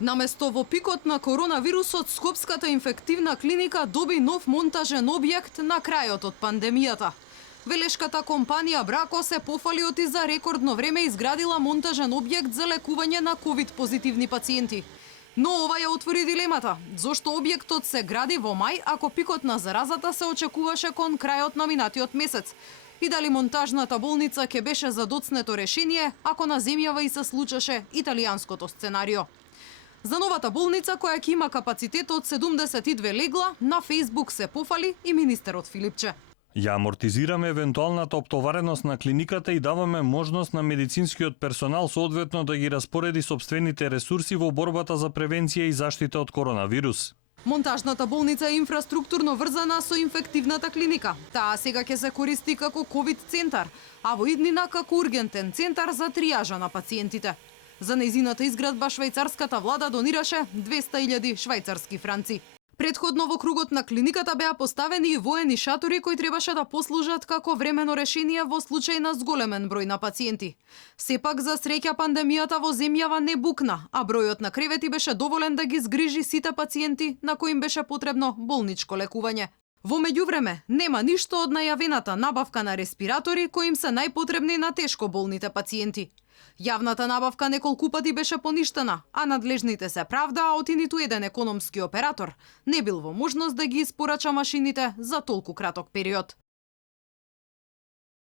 Наместо во пикот на коронавирусот, Скопската инфективна клиника доби нов монтажен објект на крајот од пандемијата. Велешката компанија Брако се пофали оти за рекордно време изградила монтажен објект за лекување на ковид позитивни пациенти. Но ова ја отвори дилемата. Зошто објектот се гради во мај, ако пикот на заразата се очекуваше кон крајот на минатиот месец? И дали монтажната болница ќе беше задоцнето решение, ако на земјава и се случеше италијанското сценарио? За новата болница, која ќе има капацитет од 72 легла, на Фејсбук се пофали и министерот Филипче. Ја амортизираме евентуалната оптовареност на клиниката и даваме можност на медицинскиот персонал соодветно да ги распореди сопствените ресурси во борбата за превенција и заштита од коронавирус. Монтажната болница е инфраструктурно врзана со инфективната клиника. Таа сега ќе се користи како ковид центар, а во иднина како ургентен центар за триажа на пациентите. За нејзината изградба швајцарската влада донираше 200.000 швајцарски франци. Предходно во кругот на клиниката беа поставени и воени шатори кои требаше да послужат како времено решение во случај на зголемен број на пациенти. Сепак, за среќа, пандемијата во земјава не букна, а бројот на кревети беше доволен да ги згрижи сите пациенти на кои им беше потребно болничко лекување. Во меѓувреме, нема ништо од најавената набавка на респиратори кои им се најпотребни на тешко болните пациенти. Јавната набавка неколку пати беше поништена, а надлежните се правдаа оти ниту еден економски оператор не бил во можност да ги испорача машините за толку краток период.